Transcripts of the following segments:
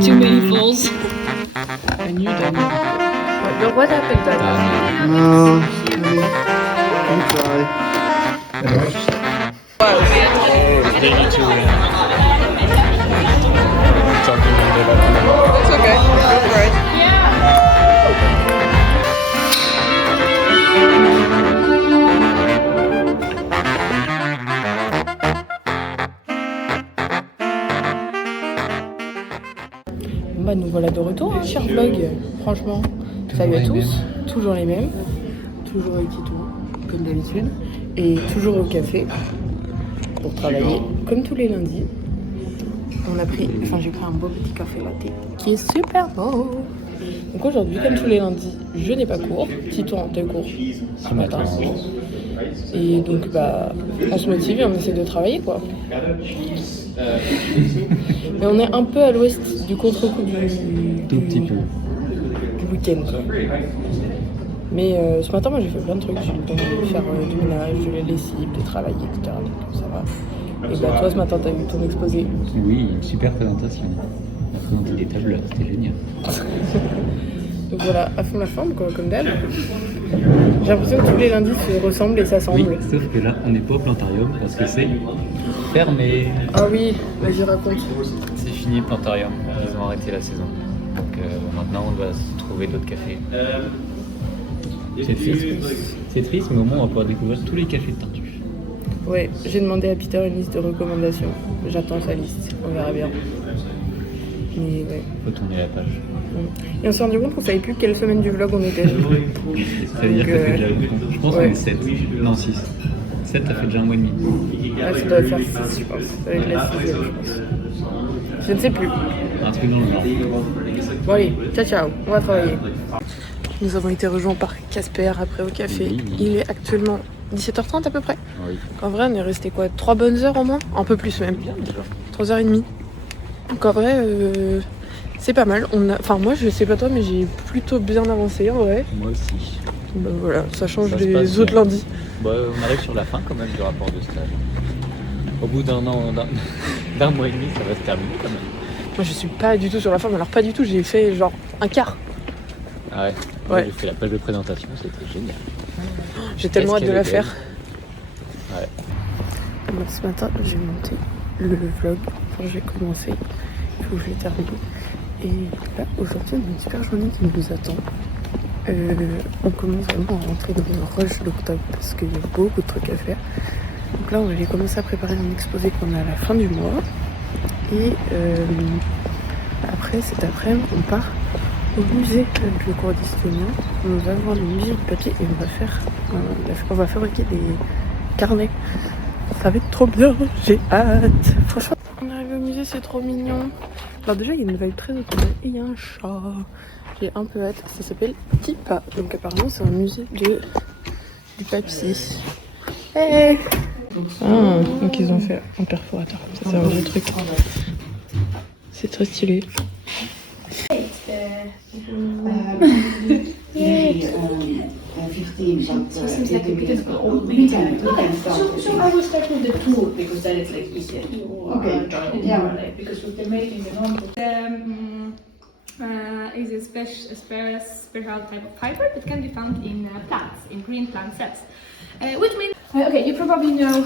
Too many falls. I knew that. But what happened then? No, you try. They need to talking about it. It's okay. Go for it. Bah nous voilà de retour, hein, cher vlog. Franchement, salut à tous. Toujours les mêmes. Toujours avec Tito, comme d'habitude. Et toujours au café pour travailler, comme tous les lundis. J'ai pris un beau petit café latte qui est super beau. Donc aujourd'hui, comme tous les lundis, je n'ai pas cours. Tito en deux cours ce matin. Et donc on se motive et on essaie de travailler quoi. Mais on est un peu à l'ouest du contre-coup du week-end quoi. Mais ce matin moi j'ai fait plein de trucs, j'ai eu le temps de faire du ménage, de la lessive, de travailler, etc. Donc ça va. Et toi ce matin t'as eu ton exposé. Oui, une super présentation. On a présenté des tableurs, c'était génial. Donc voilà, à fond la forme quoi, comme d'hab. J'ai l'impression que tous les lundis se ressemblent et s'assemblent. Oui, sauf que là on n'est pas au Plantarium parce que c'est fermé. Ah oui, vas-y raconte. C'est fini Plantarium, ils ont arrêté la saison. Donc maintenant on doit se trouver d'autres cafés. C'est triste, mais au moins on va pouvoir découvrir tous les cafés de Tartuffe. Ouais, j'ai demandé à Peter une liste de recommandations. J'attends sa liste, on verra bien. Mais ouais. Faut tourner la page. Et on s'est rendu compte qu'on savait plus quelle semaine du vlog on était. C'est-à-dire que ça fait déjà... Je pense qu'on est 7. Non, 6. 7, ça fait déjà un mois et demi. Ah, ça doit faire 6, je pense. Ça va être la 6e, je pense. Je ne sais plus. Un truc dans le genre. Bon allez, ciao, on va travailler. Nous avons été rejoints par Casper après au café. Oui. Il est actuellement 17h30 à peu près. Oui. En vrai, on est resté 3 bonnes heures au moins. Un peu plus même. 3h30. Donc en vrai, c'est pas mal. Moi, je sais pas toi, mais j'ai plutôt bien avancé en vrai. Moi aussi. Ben voilà, ça change Ça se des passe autres bien. lundis. On arrive sur la fin quand même du rapport de stage. Au bout d'un mois et demi, ça va se terminer quand même. Moi, je suis pas du tout sur la forme. Alors pas du tout. J'ai fait genre un quart. Ah ouais. Ouais. J'ai fait la page de présentation, c'était génial. J'ai tellement hâte de la faire. Ouais. Alors, ce matin, j'ai monté le vlog. Enfin, j'ai commencé. Il faut que je le termine. Et là, aujourd'hui, on a une super journée qui nous attend. On commence vraiment à rentrer dans le rush d'octobre parce qu'il y a beaucoup de trucs à faire. Donc là, on va aller commencer à préparer un exposé qu'on a à la fin du mois. Et après, cet après-midi, on part au musée avec le cours d'histoire. On va voir le musée de papier et on va fabriquer des carnets. Ça va être trop bien, j'ai hâte. Franchement, on arrive au musée, c'est trop mignon. Alors déjà, il y a une vibe très automnale et il y a un chat. J'ai un peu hâte. Ça s'appelle Tipa. Donc apparemment, c'est un musée du papier. Hey. Ah, donc ils ont fait un perforateur. Ça, c'est un vieux truc. C'est très stylé. So it seems like a bit of old winter. So I will start with the tool because that is like easier to join it. Yeah, like because we've been making the notebook. Is a special type of fiber that can be found in plants, in green plant cells. Which means okay, you probably know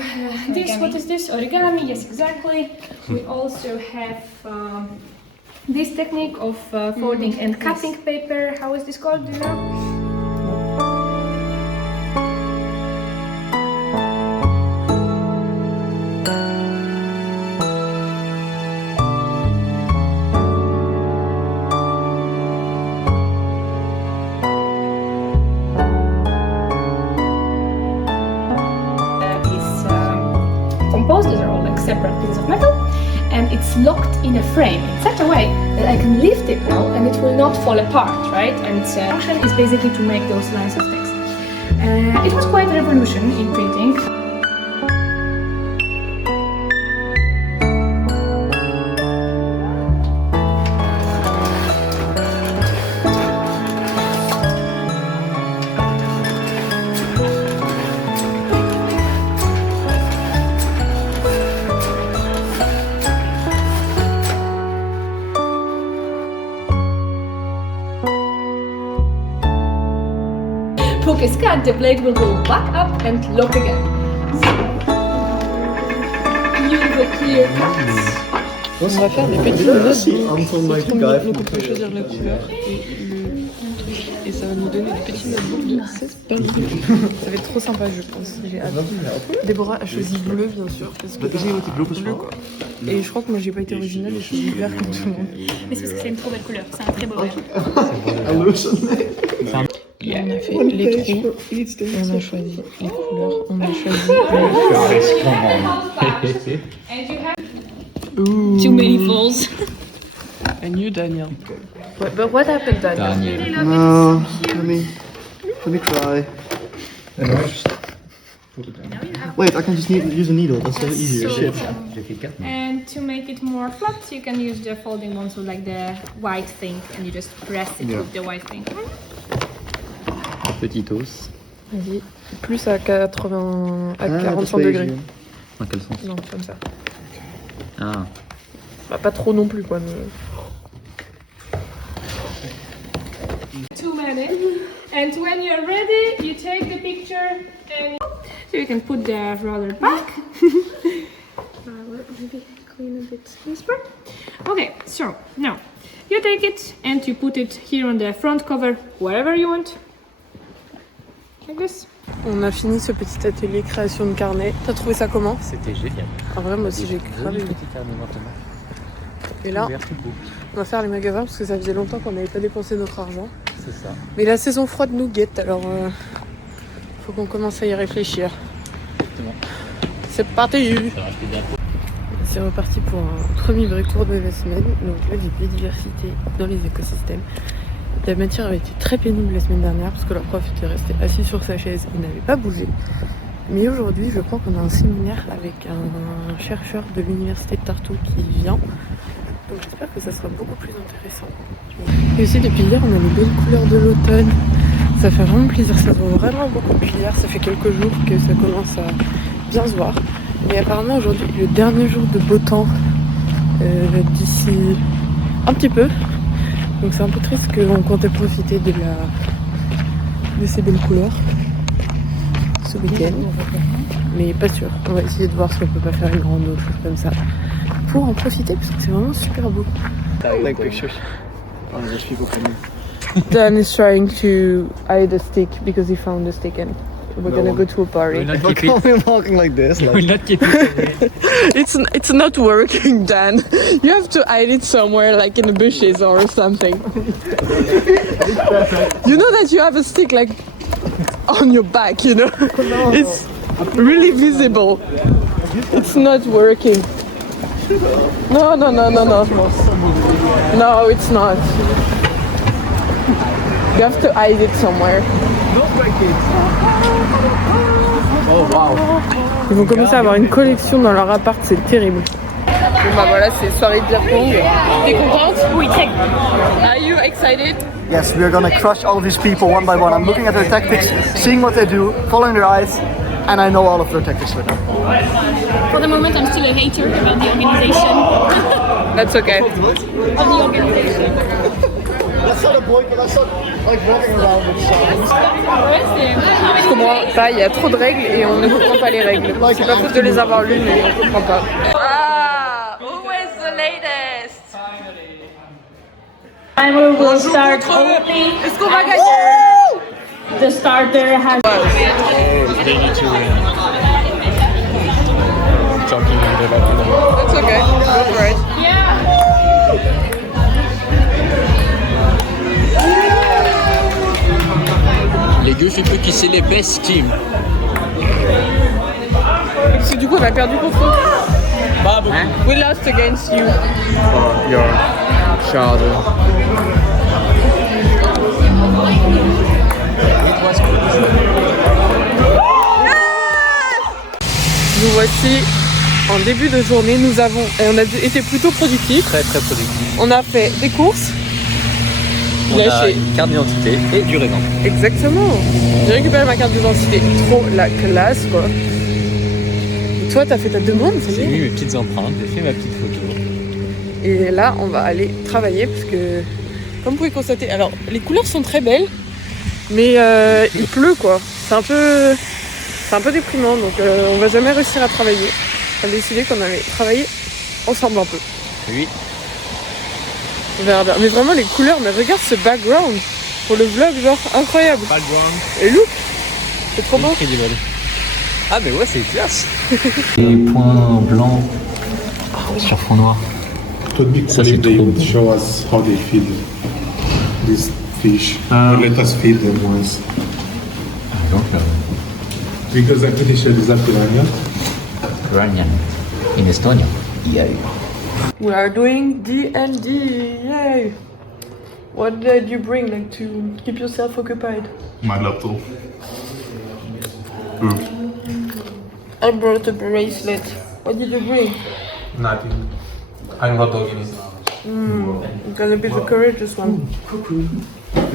this. Origami. What is this? Origami. Yes, exactly. We also have this technique of folding and cutting paper. How is this called? Do you know? These are all like separate pieces of metal, and it's locked in a frame in such a way that I can lift it now and it will not fall apart, right? And its function is basically to make those lines of text. It was quite a revolution in printing. is cut, the blade will go back up and lock again. Beautiful clear cuts. On va faire des petits notes. Anton like the guy Donc on peut choisir la couleur et ça va nous donner des petits notebooks de 16 pages. Ça va être trop sympa, je pense. J'ai hâte. Déborah a choisi bleu, bien sûr. Parce que bleu, quoi. Et je crois que moi j'ai pas été originale et j'ai choisi vert comme tout le monde. Mais c'est parce que c'est une trop belle couleur, c'est un très beau vert. Et on a fait les trous, on a choisi les couleurs, on a choisi Too many falls. And you, Daniel. But what happened, Daniel? Daniel. No, let me try. Wait, I can just use a needle. That's so easier. Shit. J'ai fait 4. And to make it more flat, you can use the folding one, so like the white thing, and you just press it with the white thing. Petit os. Vas-y, plus à 80, à 45 degrés. Dans quel sens? Non, comme ça. Ah. Bah, pas trop non plus, quoi. Mais... 2 minutes. And when you're ready, you take the picture and so you can put the roller back. Maybe clean a bit this part. Okay, so now you take it and you put it here on the front cover, wherever you want. Like this. On a fini ce petit atelier création de carnet. T'as trouvé ça comment? C'était génial. En vrai, moi aussi j'ai grave aimé. Petit carnet maintenant. Et là, Ouvert tout beau. on va faire les magasins parce que ça faisait longtemps qu'on n'avait pas dépensé notre argent. C'est ça. Mais la saison froide nous guette, alors faut qu'on commence à y réfléchir. Exactement. C'est parti! Ça va acheter des appos. C'est reparti pour un premier vrai cours de la semaine, donc là des biodiversité dans les écosystèmes. La matière avait été très pénible la semaine dernière parce que leur prof était resté assis sur sa chaise et n'avait pas bougé. Mais aujourd'hui, je crois qu'on a un séminaire avec un chercheur de l'université de Tartu qui vient. Donc j'espère que ça sera beaucoup plus intéressant. Et aussi depuis hier, on a les belles couleurs de l'automne. Ça fait vraiment plaisir, ça se voit vraiment beaucoup plus hier. Ça fait quelques jours que ça commence à bien se voir. Et apparemment aujourd'hui, le dernier jour de beau temps d'ici un petit peu. Donc c'est un peu triste qu'on comptait profiter de ces belles couleurs ce week-end. Mais pas sûr. On va essayer de voir si on peut pas faire une grande autre chose comme ça pour en profiter parce que c'est vraiment super beau. Like pictures. Oh, there's people coming. Dan is trying to hide a stick because he found a stick and we're gonna go to a party. If I come in walking like this, like... We'll not keep it. It's not working, Dan. You have to hide it somewhere, like in the bushes or something. You know that you have a stick like on your back, you know? It's really visible. It's not working. No. No, it's not. You have to hide it somewhere. Oh wow. Ils vont commencer à avoir une collection dans leur appart, c'est terrible. Bon bah voilà, c'est soirée de beer pong. T'es contente? Oui, très. Are you excited? Yes, we are gonna crush all these people one by one. I'm looking at their tactics, seeing what they do, following their eyes, and I know all of their tactics right now. For the moment, I'm still a hater about the organization. That's okay. Of the organization. That's not a boycott, that's not like walking around with signs. Je comprends pas, il y a trop de règles et on ne comprend pas les règles. C'est pas faute de les avoir lues, mais on comprend pas. Ah, who is the latest? Timer will start opening. Est-ce qu'on va gagner? The starter has. They need to talking in the back. That's okay, go for it. Yeah. Les deux, je peux qui c'est les best teams. Parce que du coup, on a perdu contre eux. Pas beaucoup. We lost against you. Oh, your shadow. Nous voici en début de journée. On a été plutôt productifs. Très très productif. On a fait des courses. On a une carte d'identité et du raisin. Exactement. J'ai récupéré ma carte d'identité. Trop la classe, quoi. Et toi, t'as fait ta demande, c'est J'ai bien. mis mes petites empreintes, j'ai fait ma petite photo. Et là, on va aller travailler parce que, comme vous pouvez constater, alors les couleurs sont très belles, Mais il pleut quoi. C'est un peu déprimant, donc on va jamais réussir à travailler. On a décidé qu'on allait travailler ensemble un peu. Oui. On verra bien. Mais vraiment les couleurs, mais regarde ce background pour le vlog, genre incroyable. Background. Et look, c'est trop beau. Incroyable. Ah mais ouais, c'est classe. Les points blancs sur fond noir. Could be Ça, cool c'est if they trop would beau. show us how they feed these fish. Or let us feed them once. Donc, Because I'm pretty sure these are piranha. Iranian. In Estonia. Yeah. We are doing D&D, yay! What did you bring, like, to keep yourself occupied? My laptop. I brought a bracelet. What did you bring? Nothing. I'm not dogging it. I'm gonna be the courageous one.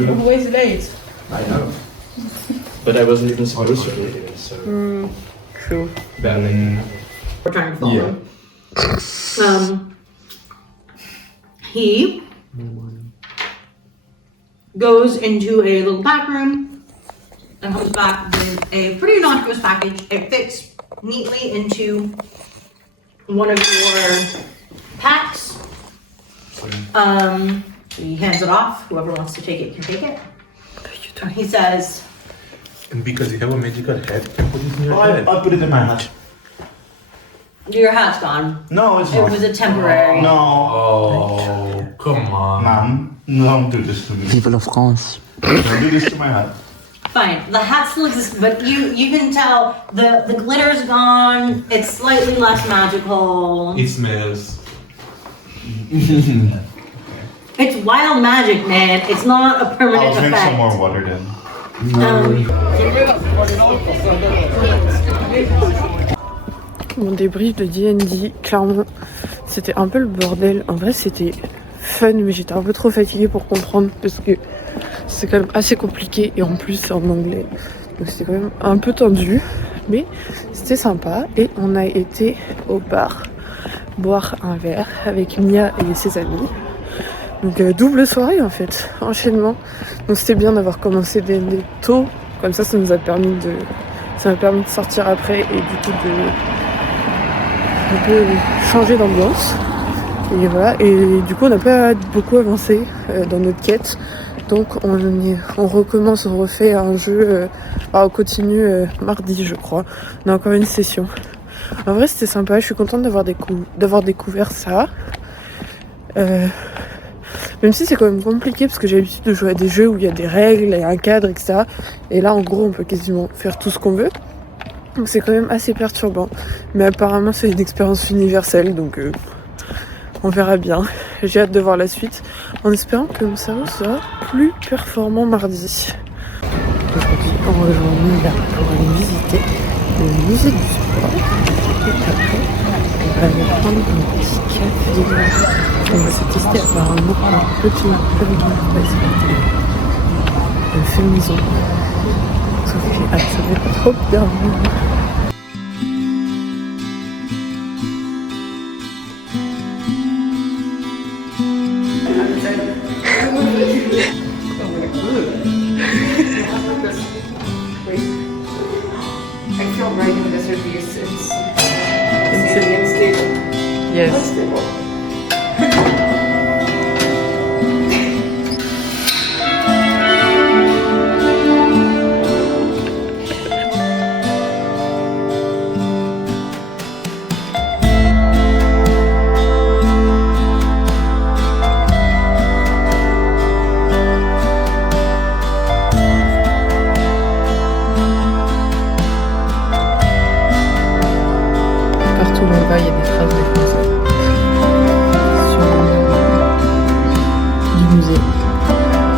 Always late. I know. But I wasn't even supposed to do it, so. True. Badly. We're trying to follow him. He goes into a little back room and comes back with a pretty innocuous package. It fits neatly into one of your packs. He hands it off. Whoever wants to take it can take it. He says, And because you have a magical hat, you can put it in your Oh, head. I put it in my hat. your hat's gone. No, it's It not. was a temporary. No. Oh, come on. Mom, don't do this to me. Vive la France. Don't do this to my hat. Fine. The hat still exists, but you can tell the glitter's gone. It's slightly less magical. It smells. It's wild magic, man. It's not a I'll permanent drink effect. some more water then. Mon débrief de D&D, clairement, c'était un peu le bordel. En vrai, c'était fun, mais j'étais un peu trop fatiguée pour comprendre parce que c'est quand même assez compliqué et en plus c'est en anglais. Donc c'était quand même un peu tendu, mais c'était sympa. Et on a été au bar boire un verre avec Mia et ses amis. Donc double soirée en fait, enchaînement. Donc c'était bien d'avoir commencé D&D tôt, comme ça m'a permis de sortir après et du coup de un peu changer d'ambiance. Et voilà, et du coup on n'a pas beaucoup avancé dans notre quête. Donc on recommence, on refait un jeu, on continue mardi je crois. On a encore une session. En vrai c'était sympa, je suis contente d'avoir découvert ça. Même si c'est quand même compliqué parce que j'ai l'habitude de jouer à des jeux où il y a des règles, il y a un cadre, etc. Et là en gros on peut quasiment faire tout ce qu'on veut. Donc c'est quand même assez perturbant. Mais apparemment c'est une expérience universelle, donc on verra bien. J'ai hâte de voir la suite, en espérant que mon cerveau sera plus performant mardi. Aujourd'hui on rejoint Mila pour aller visiter le musée du sport. Et après on va aller prendre un petit café. On va se tester apparemment un petit fait maison. Sauf que j'ai hâte, ça va être trop bien. I feel riding this reviews. It's unstable. Yes. Unstable. Partout où on va, il y a des phrases de français. Sur du musée.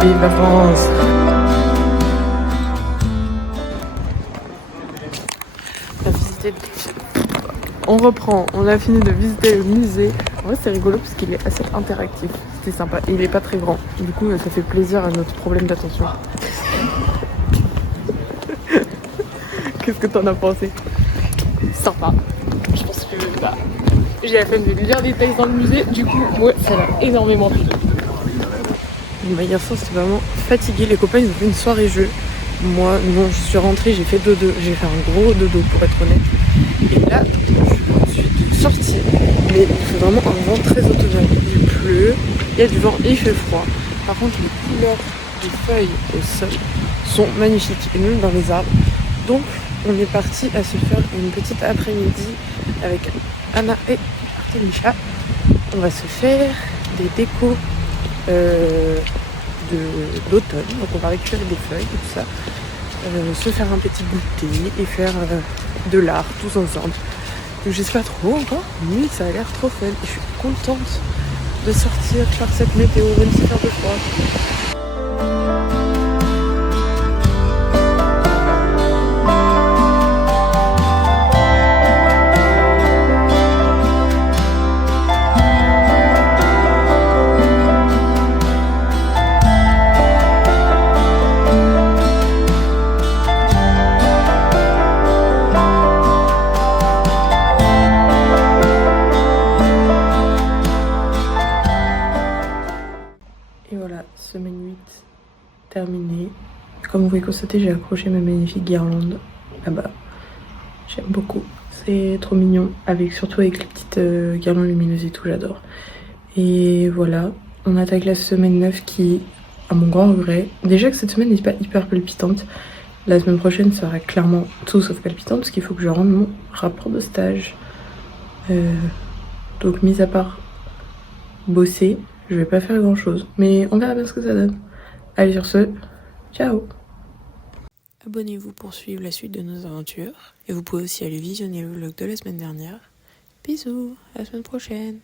Vive la France! On a visité On reprend, on a fini de visiter le musée. En vrai c'est rigolo parce qu'il est assez interactif. C'était sympa. Et il est pas très grand. Du coup ça fait plaisir à notre problème d'attention. Qu'est-ce que t'en as pensé? Sympa. Je pense que j'ai la peine de lire des textes dans le musée, du coup moi ça m'a énormément plu. Hier soir c'était vraiment fatigué, les copains ils ont fait une soirée jeu moi non, je suis rentrée, j'ai fait dodo, j'ai fait un gros dodo pour être honnête. Et là, je suis sortie, mais il fait vraiment un vent très automnal. Il pleut, il y a du vent et il fait froid. Par contre, les couleurs des feuilles au sol sont magnifiques, et même dans les arbres. Donc, on est parti à se faire une petite après-midi avec Anna et Artemisha. On va se faire des décos d'automne, donc on va récupérer des feuilles et tout ça, se faire un petit goûter et faire de l'art tous ensemble. Donc je sais pas trop encore, mais ça a l'air trop fun et je suis contente de sortir par cette météo, même si c'est un peu froid. Et voilà, semaine 8 terminée. Comme vous pouvez constater, j'ai accroché ma magnifique guirlande là-bas. J'aime beaucoup. C'est trop mignon, surtout avec les petites guirlandes lumineuses et tout, j'adore. Et voilà, on attaque la semaine 9 qui, à mon grand regret, déjà que cette semaine n'est pas hyper palpitante. La semaine prochaine sera clairement tout sauf palpitante parce qu'il faut que je rende mon rapport de stage. Donc mis à part bosser, je vais pas faire grand chose, mais on verra bien ce que ça donne. Allez, sur ce, ciao! Abonnez-vous pour suivre la suite de nos aventures, et vous pouvez aussi aller visionner le vlog de la semaine dernière. Bisous, à la semaine prochaine!